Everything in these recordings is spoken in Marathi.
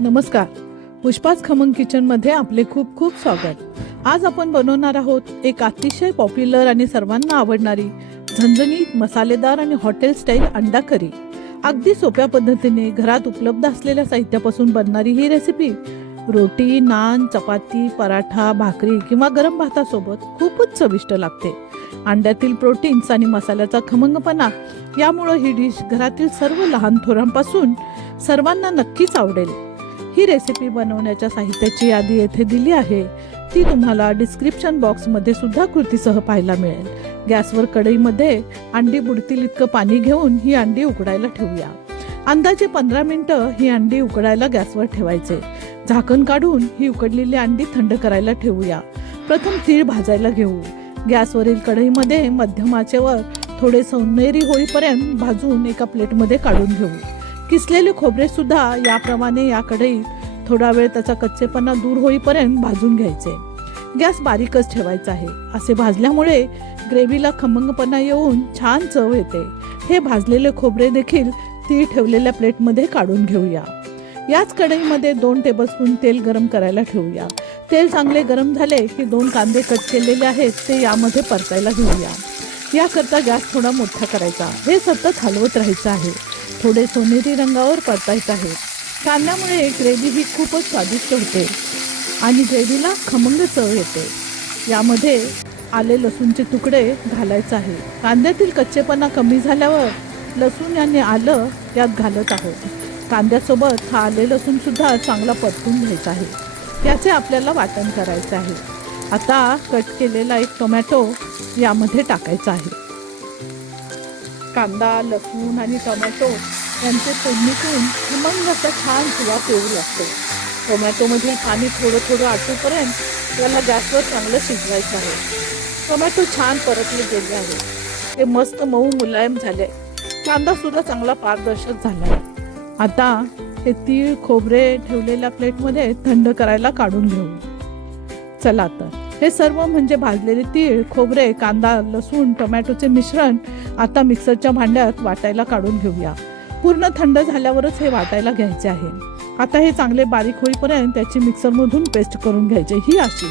नमस्कार, पुष्पाच खमंग किचनमध्ये आपले खूप खूप स्वागत. आज आपण बनवणार आहोत एक अतिशय पॉप्युलर आणि सर्वांना आवडणारी झणझणीत मसालेदार आणि हॉटेल स्टाईल अंडा करी. अगदी सोप्या पद्धतीने घरात उपलब्ध असलेल्या साहित्यापासून बनणारी ही रेसिपी रोटी, नान, चपाती, पराठा, भाकरी किंवा गरम भातासोबत खूपच चविष्ट लागते. अंड्यातील प्रोटीन्स आणि मसाल्याचा खमंगपणा यामुळे ही डिश घरातील सर्व लहान थोरांपासून सर्वांना नक्कीच आवडेल. ही रेसिपी बनवण्याच्या साहित्याची यादी येथे दिली आहे. ती तुम्हाला डिस्क्रिप्शन बॉक्समध्ये सुद्धा कृतीसह पाहायला मिळेल. गॅसवर कढईमध्ये अंडी बुडतील इतकं पाणी घेऊन ही अंडी उकडायला ठेवूया. अंदाजे 15 मिनिटं ही अंडी उकडायला गॅसवर ठेवायचे. झाकण काढून ही उकडलेली अंडी थंड करायला ठेवूया. प्रथम तीळ भाजायला घेऊ. गॅसवरील कढईमध्ये मध्यम आचेवर थोडे सोनेरी होईपर्यंत भाजून एका प्लेटमध्ये काढून घेऊ. किसलेले खोबरे सुद्धा याप्रमाणे या कढईत थोडा वेळ त्याचा कच्चेपणा दूर होईपर्यंत भाजून घ्यायचे. गॅस बारीकच ठेवायचा आहे. असे भाजल्यामुळे ग्रेव्हीला खमंगपणा येऊन छान चव येते. हे भाजलेले खोबरे देखील तीळ ठेवलेल्या प्लेटमध्ये काढून घेऊया. याच कढईमध्ये 2 टेबलस्पून तेल गरम करायला ठेवूया. तेल चांगले गरम झाले की 2 कांदे कट केलेले आहेत ते यामध्ये परतायला घेऊया. याकरता गॅस थोडा मोठा करायचा. हे सतत हलवत राहायचं आहे. थोडे सोनेरी रंगावर परतायचं आहे. कांद्यामुळे ग्रेव्ही ही खूपच स्वादिष्ट होते आणि ग्रेव्हीला खमंग चव येते. यामध्ये आले लसूणचे तुकडे घालायचे आहे. कांद्यातील कच्चेपणा कमी झाल्यावर लसूण आणि आलं यात घालत आहोत. कांद्यासोबत हा आले लसूण सुद्धा चांगला परतून घ्यायचा आहे. याचे आपल्याला वाटण करायचं आहे. आता कट केलेला एक टोमॅटो यामध्ये टाकायचा आहे. कांदा, लसूण आणि टोमॅटो यांचे फोडणीतून खमंग असा छान सुवास येऊ लागतो. टोमॅटोमधील पाणी थोडं थोडं आटूपर्यंत याला गॅसवर चांगलं शिजवायचं आहे. टोमॅटो छान परतले गेले आहे. ते मस्त मऊ मुलायम झाले. कांदा सुद्धा चांगला पारदर्शक झाला आहे. आता हे तीळ खोबरे ठेवलेल्या प्लेटमध्ये थंड करायला काढून घेऊ. चला तर हे सर्व म्हणजे भाजलेले तीळ, खोबरे, कांदा, लसूण, टोमॅटोचे मिश्रण आता मिक्सरच्या भांड्यात वाटायला काढून घेऊया. पूर्ण थंड झाल्यावरच हे वाटायला घ्यायचे आहे. आता हे चांगले बारीक होईपर्यंत त्याची मिक्सरमधून पेस्ट करून घ्यायची. ही अशी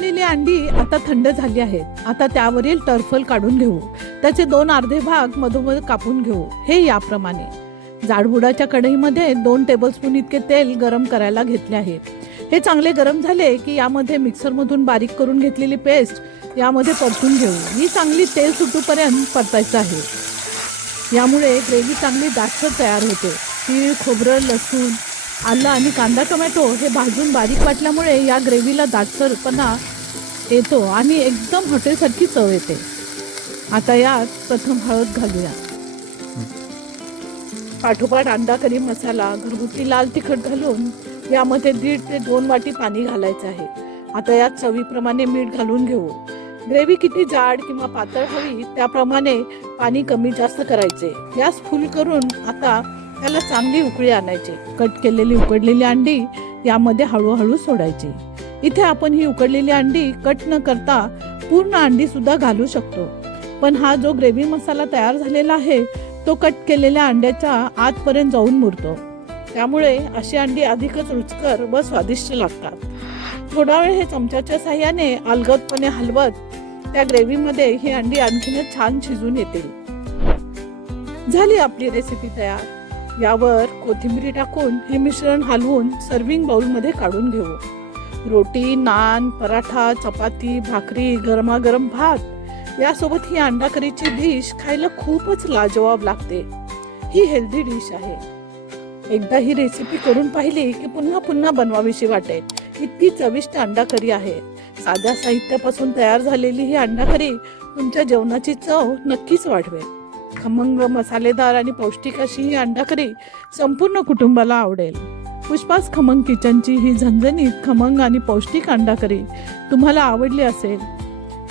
लेली अंडी आता थंड झाली आहेत. आता त्यावरील टर्फल काढून घेऊ. त्याचे 2 अर्धे भाग मधोमध कापून घेऊ. हे याप्रमाणे. जाडबुडाच्या कढईमध्ये 2 टेबलस्पून इतके तेल गरम करायला घेतले आहे. हे चांगले गरम झाले की यामध्ये मिक्सरमधून बारीक करून घेतलेली पेस्ट यामध्ये परतून घेऊ. ही चांगली तेल सुटूपर्यंत परतायचं आहे. यामुळे ग्रेव्ही चांगली दाटसर तयार होते. तीळ, खोबरं, लसूण, आलं आणि कांदा, टोमॅटो हे भाजून बारीक वाटल्यामुळे या ग्रेव्हीला दाटसरपणा येतो आणि एकदम हॉटेलसारखी चव येते. आता यात प्रथम हळद घालूया. पाठोपाठ अंडा करी मसाला, घरगुती लाल तिखट घालून यामध्ये 1.5 ते 2 वाटी पाणी घालायचं आहे. आता यात चवीप्रमाणे मीठ घालून घेऊ. ग्रेव्ही किती जाड किंवा पातळ हवी त्याप्रमाणे पाणी कमी जास्त करायचे. गॅस फुल करून आता त्याला चांगली उकळी आणायची. कट केलेली उकडलेली अंडी यामध्ये हळूहळू सोडायची. इथे आपण ही उकडलेली अंडी कट न करता पूर्ण अंडी सुद्धा घालू शकतो. पण हा जो ग्रेव्ही मसाला तयार झालेला आहे तो कट केलेल्या अंड्याच्या आतपर्यंत जाऊन मुरतो. त्यामुळे अशी अंडी अधिकच रुचकर व स्वादिष्ट लागतात. थोडा वेळ हे चमच्याच्या साह्याने अलगदपणे हलवत त्या ग्रेव्हीमध्ये ही अंडी आणखीनच छान शिजून येतील. झाली आपली रेसिपी तयार. यावर कोथिंबीर टाकून हे मिश्रण हलवून सर्विंग बाउलमध्ये काढून घेऊ. रोटी, नान, पराठा, चपाती, भाकरी, गरमागरम भात यासोबत ही अंडा करीची डिश खायला खूपच लाजवाब लागते. ही हेल्दी डिश आहे. एकदा ही रेसिपी करून पाहिली की पुन्हा पुन्हा बनवावीशी वाटेल. इतकी चविष्ट अंडा करी आहे. साध्या साहित्यापासून तयार झालेली ही अंडा करी तुमच्या जेवणाची चव नक्कीच वाढवेल. खमंग, मसालेदार आणि पौष्टिक अशी ही अंडा करी संपूर्ण कुटुंबाला आवडेल. पुष्पाच खमंग किचनची ही झणझणीत, खमंग आणि पौष्टिक अंडा करी तुम्हाला आवडली असेल.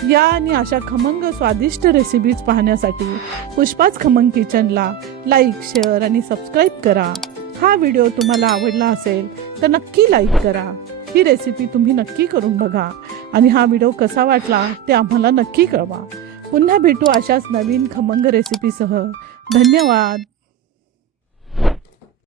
या आणि अशा खमंग स्वादिष्ट रेसिपीज पाहण्यासाठी पुष्पाच खमंग किचनला लाईक, शेअर आणि सबस्क्राईब करा. हा व्हिडिओ तुम्हाला आवडला असेल तर नक्की लाईक करा. ही रेसिपी तुम्ही नक्की करून बघा आणि हा व्हिडिओ कसा वाटला ते आम्हाला नक्की कळवा. पुन्हा भेटू अशाच नवीन खमंग रेसिपीसह. धन्यवाद.